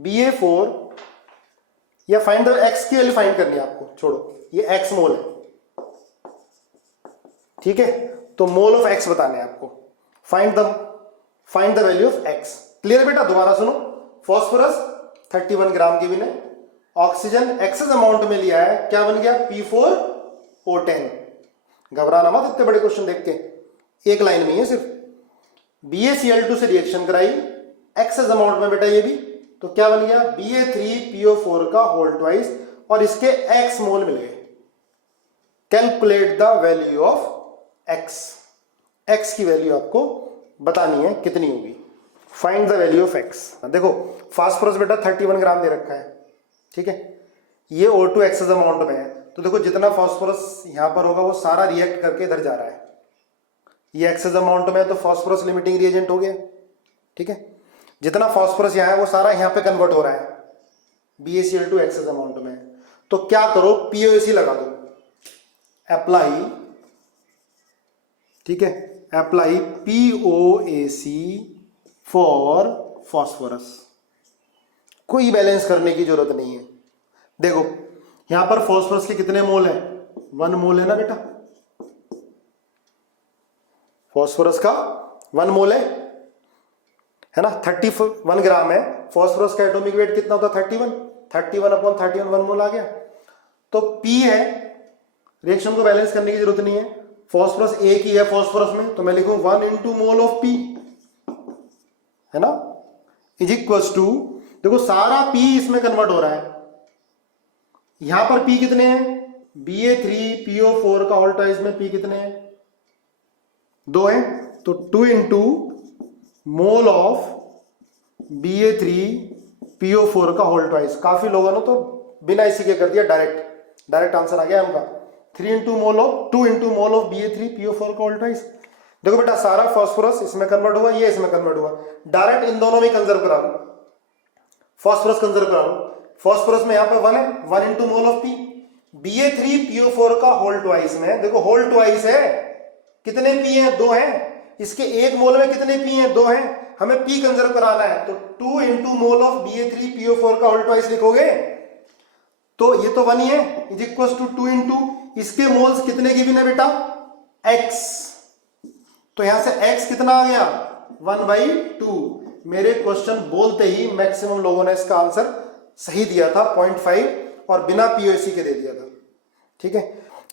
BA4 या फाइंड द x की वैल्यू फाइंड करनी है आपको, छोड़ो ये x मोल है, ठीक है। तो मोल ऑफ x बताने हैं आपको, find the value of x। Clear बेटा, दोबारा सुनो। फास्फोरस 31 ग्राम की है, ऑक्सीजन एक्सेस अमाउंट में लिया है, क्या बन गया P4O10। घबराना मत इतने बड़े क्वेश्चन देख के, एक लाइन में है सिर्फ। BaCl2 से रिएक्शन कराई एक्सेस अमाउंट में बेटा ये भी, तो क्या बन गया BA3PO4 का होल ट्वाइस और इसके x मोल मिल गए। Calculate the value of x की वैल्यू आपको बतानी है कितनी होगी। Find the value of x। देखो फास्फोरस बेटा 31 ग्राम दे रखा है, ठीक है। ये O2 एक्सेस अमाउंट में है, तो देखो जितना फास्फोरस यहां पर होगा वो सारा रिएक्ट करके इधर जा रहा है। ये एक्सेस अमाउंट में है तो फास्फोरस लिमिटिंग रिएजेंट हो गया, ठीक है। जितना फास्फोरस यहाँ है वो सारा यहाँ पे कन्वर्ट हो रहा है, BaCl2 एक्सेस अमाउंट में। तो क्या करो, POAC लगा दो, अप्लाई, ठीक है, अप्लाई POAC फॉर फास्फोरस। कोई बैलेंस करने की जरूरत नहीं है। देखो यहां पर फास्फोरस के कितने मोल हैं, 1 मोल है ना बेटा, फास्फोरस का 1 मोल है ना, 31 ग्राम है। फास्फोरस का एटॉमिक वेट कितना होता है 31 अपॉन 31, 1 मोल आ गया। तो P है, रिएक्शन को बैलेंस करने की जरूरत नहीं है, फास्फोरस एक ही है फास्फोरस में, तो मैं लिखूं 1 इंटू मोल ऑफ P, है ना, इज इक्वल्स टू, देखो सारा P इसमें कन्वर्ट हो रहा है। यहां पर P कितने हैं, BA3PO4 का होल ट्वाइस में P कितने हैं, 2 हैं, तो 2 इंटू मोल ऑफ BA3PO4 का होल ट्वाइस। काफी लोगों ने तो बिना इसी के कर दिया, डायरेक्ट आंसर आ गया उनका, 2 इंटू मोल ऑफ BA3PO4 का होल ट्वाइस। देखो बेटा सारा फास्फोरस इसमें कन्वर्ट हुआ, ये इसमें कन्वर्ट हुआ, डायरेक्ट इन दोनों में कंजर्व करा लो, फास्फोरस कंजर्व करा लो। फास्फोरस में यहां पर 1 है, 1 into mole of P। BA3PO4 का होल ट्वाइस में, देखो होल ट्वाइस है, कितने P हैं, 2 हैं, इसके एक मोल में कितने P हैं, 2 हैं, हमें P कंजर्व कराना है, तो 2 इंटू मोल ऑफ BA3PO4 का होल ट्वाइस लिखोगे, तो ये तो 1 ही है, इज इक्वल टू 2 इंटू इसके मोल्स कितने गिवन है बेटा, x। तो यहां से x कितना आ गया 1/2। मेरे क्वेश्चन बोलते ही मैक्सिमम लोगों ने इसका आंसर सही दिया था, 0.5, और बिना POAC के दे दिया था, ठीक है।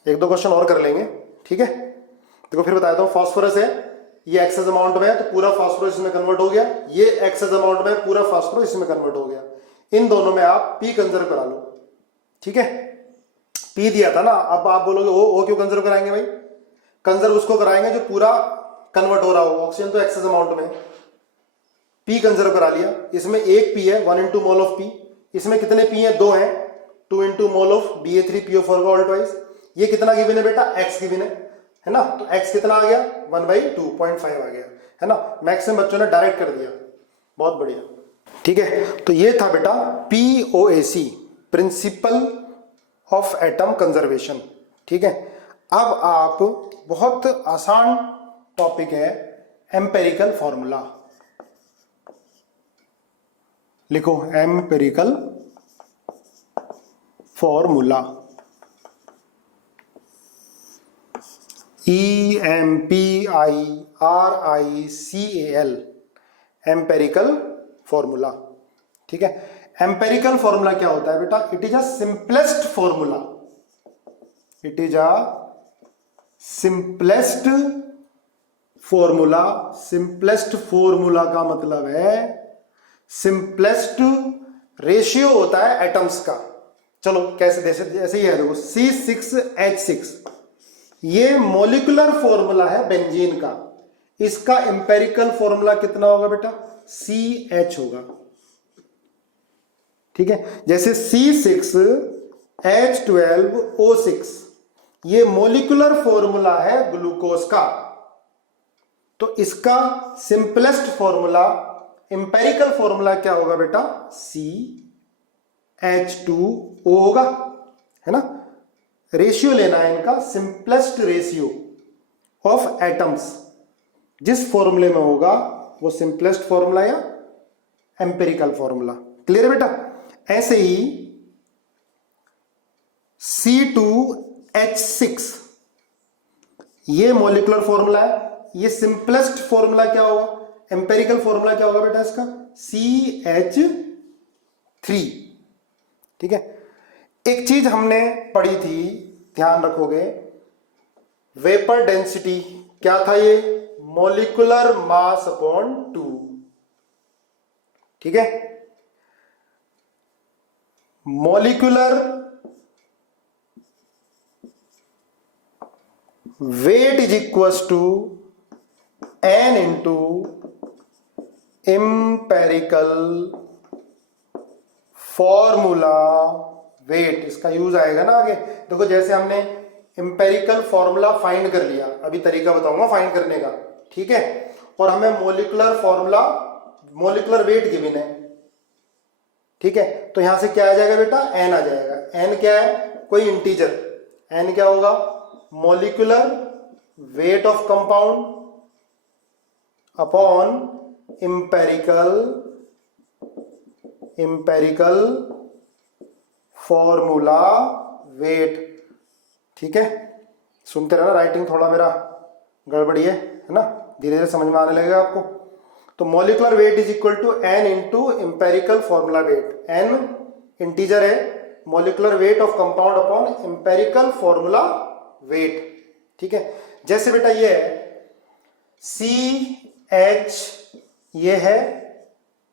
1-2 क्वेश्चन और कर लेंगे, ठीक है। देखो फिर बताता हूं, फास्फोरस है, ये एक्सेस अमाउंट में है तो पूरा फास्फोरस इसमें कन्वर्ट हो गया, ये एक्सेस अमाउंट में पूरा फास्फोरस इसमें कन्वर्ट हो गया। इन दोनों में आप P कंजर्व करा लो, ठीक है। P दिया था ना, अब आप बोलोगे O क्यों कंजर्व कराएंगे भाई, कंजर्व उसको कराएंगे जो पूरा कन्वर्ट हो रहा हो, ऑक्सीजन तो एक्सेस अमाउंट में, P कंजर्व करा लिया। इसमें एक P है, 1 इंटू मोल ऑफ P, इसमें कितने P हैं, 2 हैं, 2 इंटू मोल ऑफ BA3PO4 का होल ट्वाइस। ये कितना गिवन है बेटा, x गिवन है ना, तो x कितना आ गया 1/2, 0.5 आ गया, है ना। मैक्सिमम बच्चों ने डायरेक्ट कर दिया, बहुत बढ़िया, ठीक है। तो ये था बेटा POAC, principle of atom conservation, ठीक है। अब आप बहुत आसान टॉपिक है, एम्पेरिकल फॉर्मूला लिखो, empirical formula, EMPIRICAL, empirical formula, ठीक है। एम्पेरिकल फॉर्मूला क्या होता है बेटा, it is a simplest formula, it is a simplest formula. Simplest formula का मतलब है सिंपलेस्ट रेशियो होता है एटम्स का, चलो कैसे जैसे ऐसे ही है, देखो C6H6 ये मॉलिक्यूलर फॉर्मूला है बेंजीन का, इसका एम्पेरिकल फॉर्मूला कितना होगा बेटा, CH होगा। ठीक है, जैसे C6H12O6 ये मॉलिक्यूलर फॉर्मूला है ग्लूकोज का, तो इसका सिंपलेस्ट फॉर्मूला एम्पेरिकल फॉर्मूला क्या होगा बेटा, CH2O होगा, है ना। रेशियो लेना है इनका, सिंपलेस्ट रेशियो ऑफ एटम्स जिस फॉर्मूले में होगा वो सिंपलेस्ट फॉर्मूला या एम्पेरिकल फॉर्मूला। क्लियर है बेटा। ऐसे ही C2H6 ये मॉलिक्यूलर फॉर्मूला है, ये सिंपलेस्ट फॉर्मूला क्या होगा, एम्पेरिकल फॉर्मूला क्या होगा बेटा इसका, CH3। ठीक है, एक चीज हमने पढ़ी थी, ध्यान रखोगे, वेपर डेंसिटी क्या था, ये मॉलिक्यूलर मास अपॉन 2। ठीक है, molecular weight is equal to n into empirical formula weight, इसका यूज आएगा ना आगे। देखो जैसे हमने एम्पेरिकल फॉर्मूला फाइंड कर लिया, अभी तरीका बताऊंगा फाइंड करने का, ठीक है, और हमें molecular formula, molecular weight given है, ठीक है, तो यहां से क्या आ जाएगा बेटा, n आ जाएगा। n क्या है, कोई इंटीजर, n क्या होगा, molecular weight of compound upon empirical formula weight. ठीक है, सुनते रहना, राइटिंग थोड़ा मेरा गड़बड़ी है ना, धीरे धीरे समझ में आने लगेगा आपको। तो molecular weight is equal to n into empirical formula weight, n integer है, molecular weight of compound upon empirical formula weight. ठीक है, जैसे बेटा ये है CH, ये है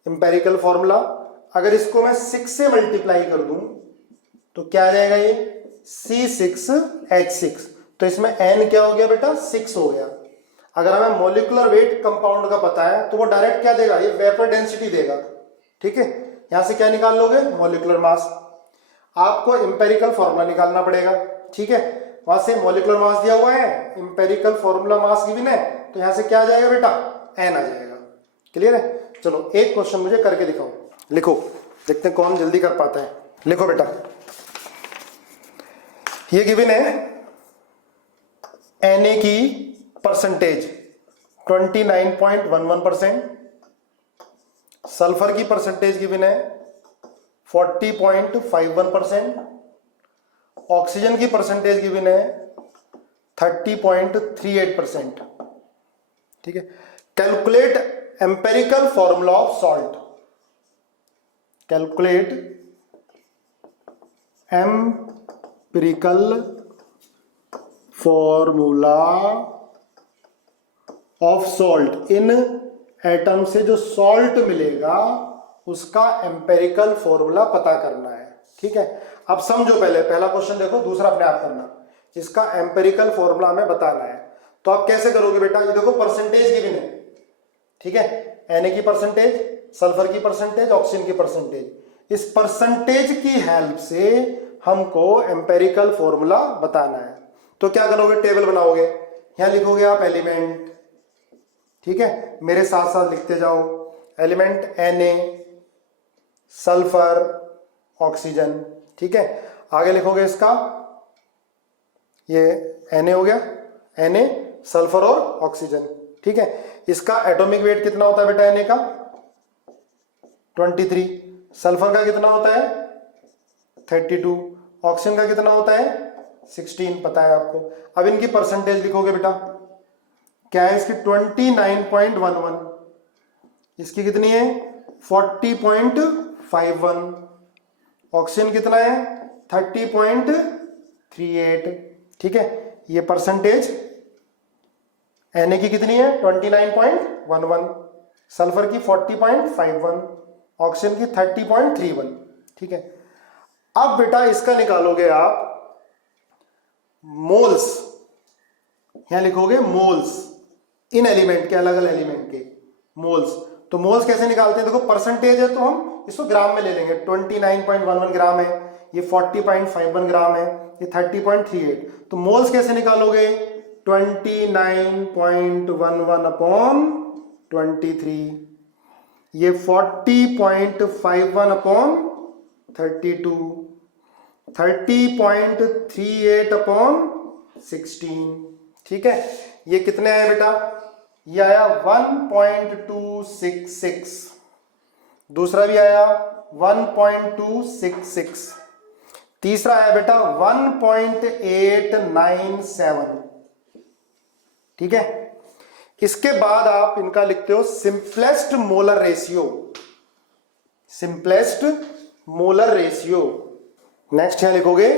एम्पेरिकल फॉर्मूला, अगर इसको मैं 6 से मल्टीप्लाई कर दूं तो क्या आ जाएगा, ये C6H6, तो इसमें n क्या हो गया बेटा, 6 हो गया। अगर हमें मॉलिक्यूलर वेट कंपाउंड का पता है तो वो डायरेक्ट क्या देगा, ये वेपर डेंसिटी देगा। ठीक है, यहां से क्या निकाल लोगे, मॉलिक्यूलर मास। आपको एम्पेरिकल फॉर्मूला निकालना पड़ेगा। ठीक है, वहां से मॉलिक्यूलर मास दिया हुआ है, एम्पेरिकल फॉर्मूला मास गिवन है, तो यहां से क्या आ जाएगा बेटा, n आ जाएगा। क्लियर है। चलो एक क्वेश्चन मुझे करके दिखाओ, लिखो, देखते हैं कौन जल्दी कर पाता है। लिखो बेटा, ये गिवन है Na की परसेंटेज 29.11%, सल्फर की परसेंटेज गिवन है 40.51%, ऑक्सीजन की परसेंटेज गिवन है 30.38%। ठीक है, calculate empirical formula of salt, calculate empirical formula of salt, in atom से जो सॉल्ट मिलेगा उसका एम्पेरिकल फॉर्मूला पता करना है। ठीक है, अब समझो, पहले पहला क्वेश्चन देखो, दूसरा अपने आप करना, इसका एम्पेरिकल फॉर्मूला हमें बताना है। तो आप कैसे करोगे बेटा, ये देखो परसेंटेज गिवन है, ठीक है, Na की परसेंटेज, सल्फर की परसेंटेज, ऑक्सीजन की परसेंटेज, इस परसेंटेज की हेल्प से हमको एम्पेरिकल फॉर्मूला बताना है। तो क्या करोगे, टेबल बनाओगे, यहां लिखोगे आप एलिमेंट, ठीक है, मेरे साथ साथ लिखते जाओ, एलिमेंट Na, सल्फर, ऑक्सीजन। ठीक है, आगे लिखोगे इसका, ये Na हो गया, Na, सल्फर और ऑक्सीजन। ठीक है, इसका एटॉमिक वेट कितना होता है बेटा Na का, 23, सल्फर का कितना होता है 32, ऑक्सीजन का कितना होता है 16, पता है आपको। अब इनकी परसेंटेज लिखोगे बेटा, क्या है इसकी 29.11, इसकी कितनी है 40.51, ऑक्सीजन कितना है 30.38। ठीक है, ये परसेंटेज Na की कितनी है 29.11, सल्फर की 40.51, ऑक्सीजन की 30.31। ठीक है, अब बेटा इसका निकालोगे आप मोल्स, यहां लिखोगे मोल्स इन एलिमेंट के, अलग अलग एलिमेंट के मोल्स। तो मोल्स कैसे निकालते हैं, देखो परसेंटेज है तो हम इसको ग्राम में ले लेंगे। 29.11 ग्राम है, ये 40.51 ग्राम है, ये 30.38। तो मोल्स कैसे निकालोगे, 29.11 अपॉन 23, ये 40.51 अपॉन 32, 30.38 अपॉन 16। ठीक है, ये कितने आए बेटा, ये आया 1.266, दूसरा भी आया 1.266, तीसरा आया बेटा 1.897। ठीक है, इसके बाद आप इनका लिखते हो simplest molar ratio, simplest molar ratio. Next यहां लिखोगे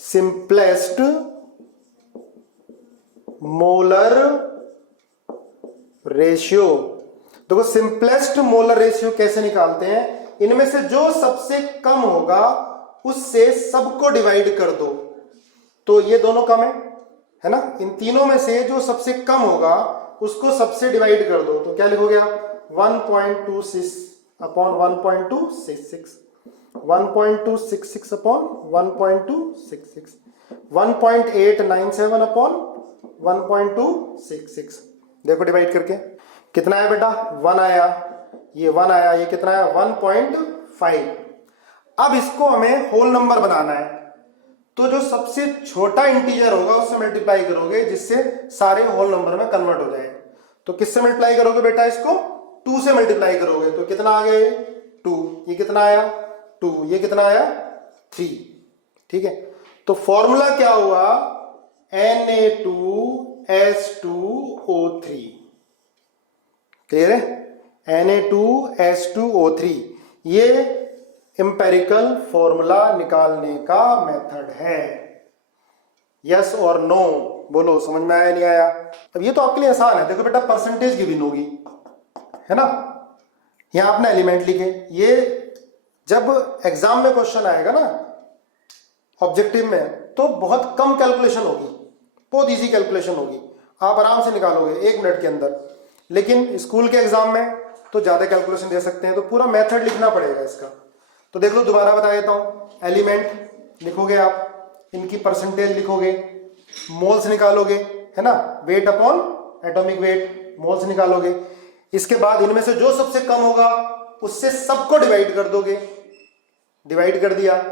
सिंपलेस्ट मोलर रेशियो। देखो सिंपलेस्ट मोलर रेशियो कैसे निकालते हैं, इनमें से जो सबसे कम होगा उससे सबको डिवाइड कर दो। तो ये दोनों कम है ना, इन तीनों में से जो सबसे कम होगा उसको सबसे डिवाइड कर दो। तो क्या लिखोगे आप, 1.26 अपॉन 1.266, 1.266 अपॉन 1.266, 1.897 अपॉन 1.266। देखो डिवाइड करके कितना आया बेटा, 1 आया, ये 1 आया, ये कितना आया 1.5। अब इसको हमें होल नंबर बनाना है, तो जो सबसे छोटा इंटीजर होगा उससे मल्टीप्लाई करोगे जिससे सारे होल नंबर में कन्वर्ट हो जाए। तो किससे मल्टीप्लाई करोगे बेटा, इसको 2 से मल्टीप्लाई करोगे। तो कितना आ गया 2, ये कितना आया 2, ये कितना आया 3। ठीक है, तो फॉर्मूला क्या हुआ, Na2S2O3। क्लियर है, Na2S2O3 ये एम्पेरिकल फॉर्मूला निकालने का मेथड है। यस और नो बोलो, समझ में आया नहीं आया। अब ये तो आपके लिए आसान है, देखो बेटा परसेंटेज गिवन होगी, है ना, यहां आपने एलिमेंट लिखे। ये जब एग्जाम में क्वेश्चन आएगा ना ऑब्जेक्टिव में, तो बहुत कम कैलकुलेशन होगी, बहुत इजी कैलकुलेशन होगी, आप आराम से निकालोगे 1 मिनट के अंदर। लेकिन स्कूल के एग्जाम में तो ज्यादा कैलकुलेशन दे सकते हैं, तो पूरा मेथड लिखना पड़ेगा इसका। तो देख लो, दोबारा बता देता हूं, एलिमेंट लिखोगे आप, इनकी परसेंटेज लिखोगे, मोल्स निकालोगे, है ना, weight upon atomic weight, moles निकालोगे। इसके बाद इनमें से जो सबसे कम होगा उससे सबको डिवाइड कर दोगे, डिवाइड कर दिया,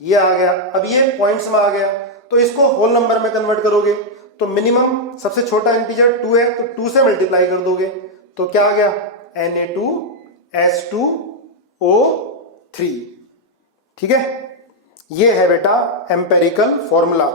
ये आ गया। अब ये पॉइंट्स में आ गया, तो इसको होल नंबर में कन्वर्ट करोगे। तो मिनिमम सबसे छोटा इंटीजर 2 है, तो 2 से मल्टीप्लाई कर दोगे। तो क्या आ गया, Na2S2O3। ठीक है, ये है बेटा एम्पेरिकल फॉर्मूला।